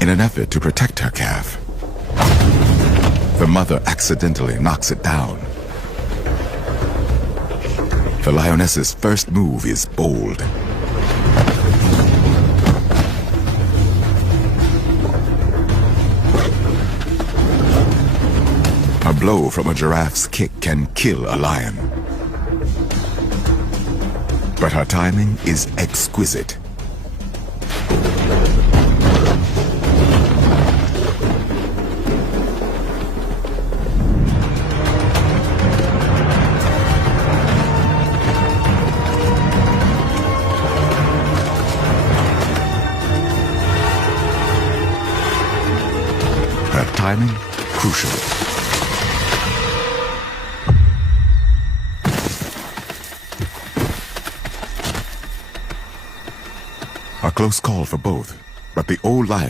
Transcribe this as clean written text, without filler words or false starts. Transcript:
In an effort to protect her calf, the mother accidentally knocks it down. The lioness's first move is bold. A blow from a giraffe's kick can kill a lion. But her timing is exquisite. Her timing, crucial. A close call for both, but the old lion